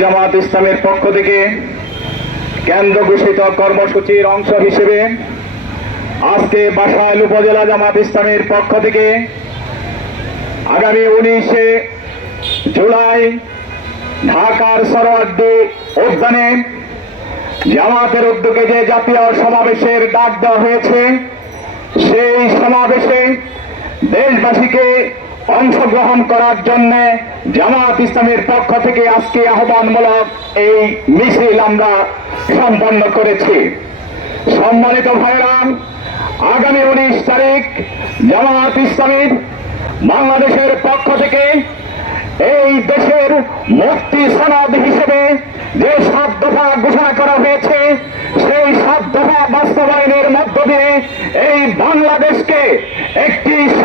জামাত ইসলামের পক্ষ থেকে কেন্দ্র ঘোষিত কর্মসূচির অংশ হিসেবে আজকে বাসাইল উপজেলা জামাত ইসলামের পক্ষ থেকে আগামী উনিশে জুলাই ঢাকার সরোয়ার্দী উদ্যানে জামাতের উদ্যোগে যে জাতীয় সমাবেশের ডাক দেওয়া হয়েছে, সেই সমাবেশে দেশবাসীকে অংশগ্রহণ করার জন্য জামাত ইসলামের পক্ষ থেকে আজকে আহ্বানমূলক এই মিছিল আমরা সম্পন্ন করেছি। সম্মানিত ভাইরাম আগামী উনিশ তারিখ জামাত ইসলামীর বাংলাদেশের পক্ষ থেকে এই দেশের মুক্তি সনদ হিসেবে যে সাত দফা ঘোষণা করা হয়েছে, সেই সাত দফা বাস্তবায়নের মধ্য দিয়ে এই বাংলাদেশকে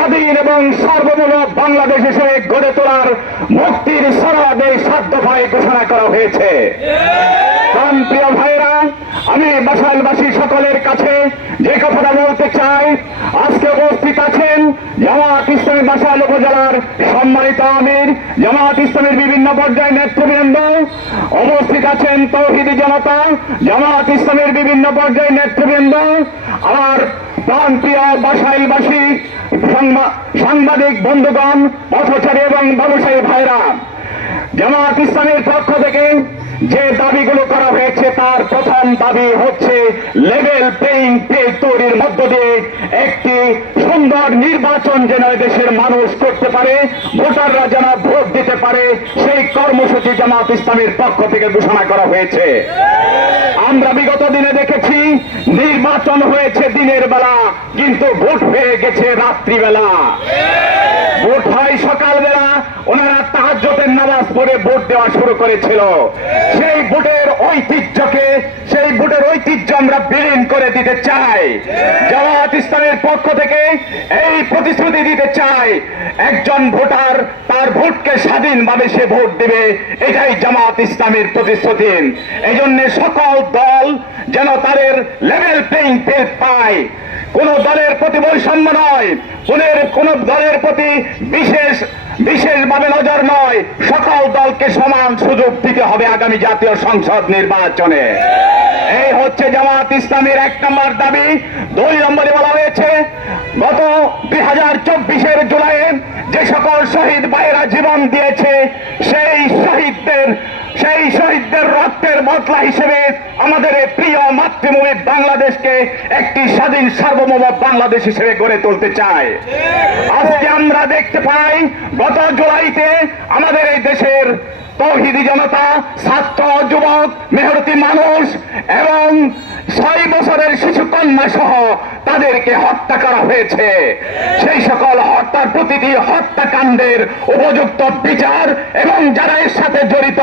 স্বাধীন এবং সার্বভৌম বাংলাদেশ হিসেবে গড়ে তোলার মুক্তির সনদ এই সাত দফায় ঘোষণা করা হয়েছে। প্রিয় ভাইরা আমি বাসাইলবাসী সকলের কাছে যে কথাটা বলতে চাই, আজকে উপস্থিত আছেন জামাত ইসলামী বাসাইল উপজেলার সম্মানিত আমির, জামাত ইসলামের বিভিন্ন পর্যায়ের নেতৃবৃন্দ। উপস্থিত আছেন তৌহিদি জনতা, জামাত ইসলামের বিভিন্ন পর্যায়ে নেতৃবৃন্দ। আমার প্রাণ প্রিয় বাসাইলবাসী সাংবাদিক বন্ধুগণ পথচারী এবং ব্যবসায়ী ভাইরা জামাত ইসলামের পক্ষ থেকে যে দাবিগুলো করা হয়েছে তার প্রথম দাবি হচ্ছে লেভেল প্লেইং ফিল্ড তৈরির মধ্য দিয়ে একটি সুন্দর নির্বাচন যেন দেশের মানুষ করতে পারে, ভোটাররা যেন ভোট দিতে পারে, সেই কর্মসূচি জামাত ইসলামের পক্ষ থেকে ঘোষণা করা হয়েছে। আমরা বিগত দিনে দেখেছি নির্বাচন হয়েছে দিনের বেলা, কিন্তু ভোট হয়ে গেছে রাত্রিবেলা। ভোট হয় সকালবেলা, ওনারা পড়ে ভোট দেওয়া শুরু করেছিল। সেই ভোটের ঐতিহ্যকে, সেই ভোটের ঐতিহ্য আমরা বিলীন করে দিতে চাই। জামাত ইসলামের পক্ষ থেকে এই প্রতিশ্রুতি দিতে চাই, একজন ভোটার তার ভোটকে স্বাধীনভাবে সে ভোট দেবে, এটাই জামাত ইসলামের প্রতিশ্রুতি। এই সকল দল যেন তাদের লেভেল প্লেইং ফিল্ড পায়। কোন দলের প্রতি বৈষম্য নয়। কোনের কোন দলের প্রতি বিশেষ, বিশেষভাবে নজর নয়। সকল দলকে সমান সুযোগ দিতে হবে আগামী জাতীয় সংসদ নির্বাচনে। এই হচ্ছে জামাত ইসলামের এক নম্বর দাবি। দুই নম্বরে বলা হয়েছে, গত দুই হাজার চব্বিশের জুলাইয়ে যে সকল শহীদ ভাইয়েরা জীবন দিয়েছে সেই শহীদদের সেই শহীদদের রক্তের বদলা হিসেবে আমাদের এই প্রিয় মাতৃভূমি বাংলাদেশকে একটি স্বাধীন সার্বভৌম বাংলাদেশ হিসেবে গড়ে তুলতে চায়। আজকে আমরা দেখতে পাই, গত জুলাইতে আমাদের এই দেশের তৌহিদি জনতা, ছাত্র, যুবক মেহরতি মানুষ এবং ছয় বছরের শিশু কন্যা সহ তাদেরকে হত্যা করা হয়েছে। সেই সকল হত্যার প্রতিটি হত্যাকাণ্ডের উপযুক্ত বিচার এবং যারা এর সাথে জড়িত,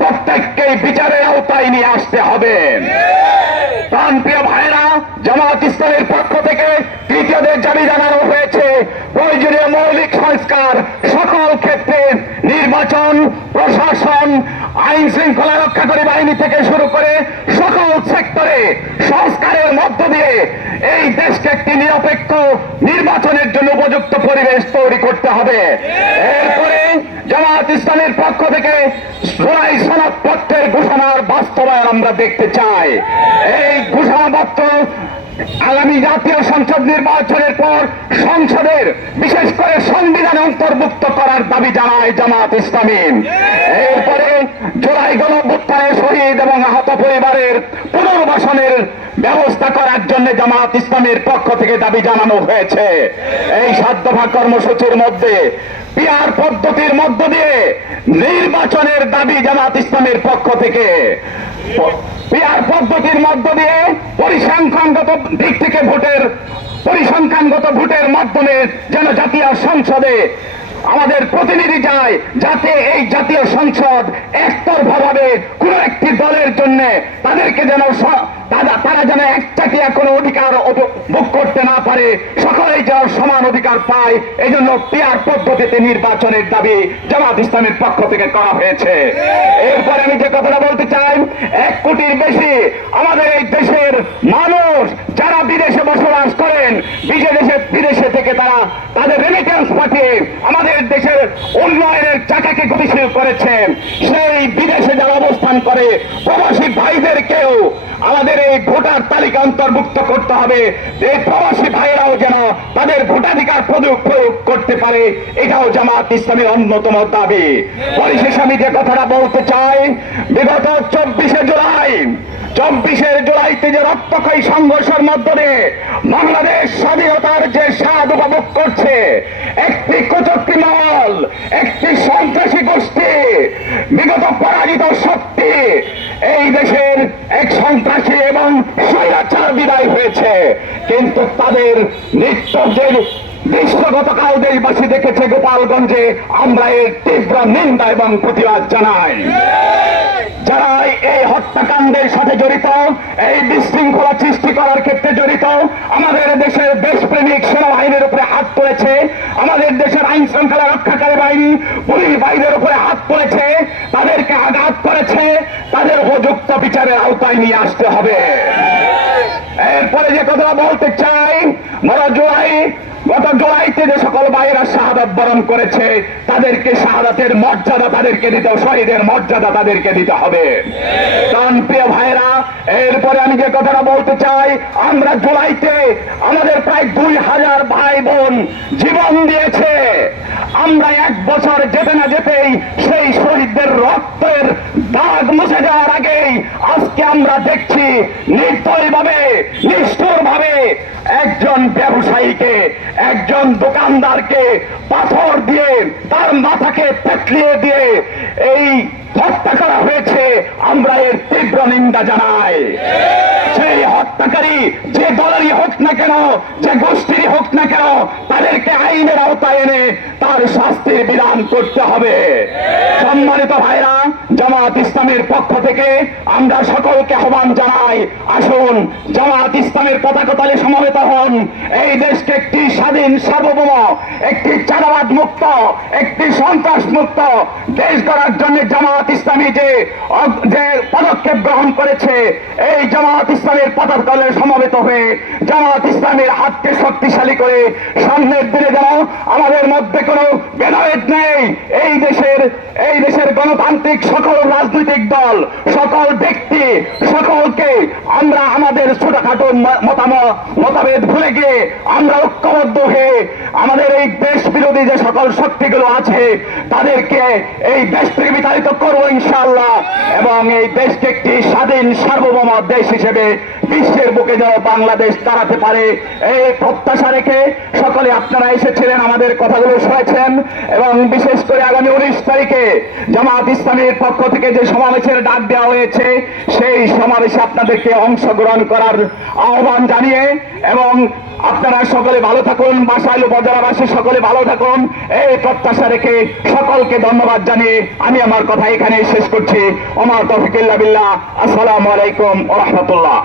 প্রত্যেককেই বিচারের আওতায় নিয়ে আসতে হবে। প্রাণপ্রিয় ভাইরা জামাত ইসলামের পক্ষ থেকে তৃতীয়দের দাবি জানানো হয়েছে। প্রয়োজনীয় মৌলিক সংস্কার সকল ক্ষেত্রে নির্বাচন, প্রশাসন আইন শৃঙ্খলা রক্ষাকারী বাহিনী থেকে শুরু করে দিয়ে এই দেশকে একটি নিরপেক্ষ নির্বাচনের জন্য উপযুক্ত পরিবেশ তৈরি করতে হবে। এরপরে জামাত ইসলামের পক্ষ থেকে জুলাই সনদপত্রের ঘোষণার বাস্তবায়ন আমরা দেখতে চাই। এই ঘোষণাপত্র আগামী জাতীয় সংসদ নির্বাচনের পর সংসদের বিশেষ করে সংবিধানে অন্তর্ভুক্ত করার দাবি জানায় জামাত ইসলামী। এরপরে জুলাই গণভ্যুত্থানে শহীদ এবং আহত পরিবারের পুনর্বাসনের ব্যবস্থা করার জন্য জামাত ইসলামের পক্ষ থেকে দাবি জানানো হয়েছে। এই দফা কর্মসূচির মধ্যে পিয়ার পদ্ধতির মধ্য দিয়ে নির্বাচনের দাবি জামাত ইসলামের পক্ষ থেকে। পিয়ার পদ্ধতির মধ্য দিয়ে পরিসংখ্যানগত দিক থেকে ভোটের, পরিসংখ্যানগত ভোটের মাধ্যমে যেন জাতীয় সংসদে আমাদের প্রতিনিধি যায়, যাতে এই জাতীয় সংসদ একতরফাভাবে কোন একটি দলের জন্য তাদেরকে যেন তারা তারা যেন একচাটিয়া কোনো অধিকার ভোগ করতে না পারে। সকলেই যেন সমান অধিকার পায়। এই জন্য পিয়ার পদ্ধতিতে নির্বাচনের দাবি জামাত ইসলামের পক্ষ থেকে করা হয়েছে। এরপরে আমি যে কথাটা বলতে চাই, এক কোটির বেশি আমাদের এই দেশের মানুষ যারা বিদেশে বসবাস করেন বিদেশে বিদেশে থেকে তারা তাদের রেমিটেন্স পাঠিয়ে আমাদের দেশের উন্নয়নের চাকাকে গতিশীল করেছেন সেই বিদেশে যারা অবস্থান করে, প্রবাসী ভাইদেরকেও আমাদের এই ভোটার তালিকা অন্তর্ভুক্ত করতে হবে। এই প্রবাসী ভাইরাও যেন তাদের ভোটাধিকার প্রয়োগ প্রয়োগ করতে পারে, এটাও জামাত ইসলামের অন্যতম দাবি। পরিশেষে আমি যে কথাটা বলতে চাই, বিগত চব্বিশে জুলাই, চব্বিশের জুলাইতে যে রক্তক্ষয়ী সংঘর্ষের মধ্য বাংলাদেশ স্বাধীনতার যে স্বাদ উপভোগ করছে, একটি কুচক্রী মহল, একটি সন্ত্রাসী গোষ্ঠী, বিগত পরাজিত শক্তি, এই দেশের এক সন্ত্রাসী স্বৈরাচার বিদায় হয়েছে। কিন্তু তাদের নিত্যদের দৃশ্য গতকাল দেশবাসী দেখেছে গোপালগঞ্জে, আমরা এর তীব্র নিন্দা এবং প্রতিবাদ জানাই। যারা এই হত্যাকাণ্ডের সাথে জড়িত, এই বিশৃঙ্খলা সৃষ্টি করার ক্ষেত্রে জড়িত, আমাদের দেশের দেশপ্রেমিক সেনাবাহিনীর উপরে হাত তুলেছে, আমাদের দেশের আইন শৃঙ্খলা রক্ষাকারী বাহিনী পুলিশ বাহিনীর উপরে হাত তুলেছে তাদেরকে আঘাত করেছে তাদের উপযুক্ত বিচারের আওতায় নিয়ে আসতে হবে। এরপরে যে কথা বলতে চাই বড় জুলাই গত জুলাইতে যে সকল ভাইয়েরা শাহাদাত বরণ করেছে, তাদেরকে শাহাদাতের মর্যাদা তাদেরকে দিতে শহীদের মর্যাদা তাদেরকে দিতে হবে। কারণ প্রিয় ভাইয়েরা, এরপরে আমি যে কথাটা বলতে চাই, আমরা জুলাইতে আমাদের প্রায় দুই হাজার ভাই বোন জীবন দিয়েছে। আমরা এক বছর যেতে না যেতেই সেই শহীদদের রক্তের দাগ আমরা দেখছি নির্দয় ভাবে নিষ্ঠুর ভাবে একজন ব্যবসায়ীকে, একজন দোকানদারকে পাথর দিয়ে তার মাথাকে পেটলিয়ে দিয়ে এই হত্যা করা হয়েছে। আমরা এর তীব্র নিন্দা জানাই। হত্যাকারী যে দলেরই হোক না কেন, যে গোষ্ঠীরই হোক না কেন, তাদেরকে আইনের আওতায় এনে তার শাস্তির বিধান করতে হবে। সম্মানিত ভাইরা জামাত ইসলামের পক্ষ থেকে আমরা সকলকে আহ্বান জানাই, আসুন জামাত ইসলামের পতাকা তলে সমবেত হন। এই দেশকে একটি স্বাধীন, সার্বভৌম, একটি চাঁদাবাদ মুক্ত, একটি সন্ত্রাস মুক্ত দেশ করার জন্য জামাত ইসলামী যে যে পদক্ষেপ গ্রহণ করেছে, এই জামাত ইসলামের পতাকা তলে সমবেত হয়ে জামাত ইসলামের হাতকে শক্তিশালী করে সামনের দিনে যেন আমাদের মধ্যে কোনো ভেদাভেদ নেই। এই দেশের এই দেশের গণতান্ত্রিক সকল রাজনৈতিক দল, সকল ব্যক্তি, সকলকে আমরা আমাদের ছোটখাটো মতামত মতভেদ ভুলে গিয়ে আমরা ঐক্যবদ্ধ হয়ে আমাদের এই দেশ বিরোধী যে সকল শক্তিগুলো আছে, তাদেরকে এই দেশ থেকে বিতাড়িত করব ইনশাআল্লাহ এবং এই দেশকে একটি স্বাধীন সার্বভৌম দেশ হিসেবে বিশ্বের বুকে যেন বাংলাদেশ দাঁড়াতে পারে, এই প্রত্যাশা রেখে সকলে আপনারা এসেছিলেন, আমাদের কথাগুলো শুনেছেন এবং বিশেষ করে আগামী উনিশ তারিখে জামাত ইসলামের পক্ষ থেকে যে সমাবেশের ডাক দেওয়া হয়েছে, সেই সমাবেশে আপনাদেরকে অংশগ্রহণ করার আহ্বান জানিয়ে এবং আপনারা সকলে ভালো থাকুন বাসাইল উপজেলাবাসী সকলে ভালো থাকুন। এই প্রত্যাশা রেখে সকলকে ধন্যবাদ জানিয়ে আমি আমার কথা এখানে শেষ করছি। অমর তফিকুল্লাহ বিল্লাহ। আসসালামু আলাইকুম ওরহমতুল্লাহ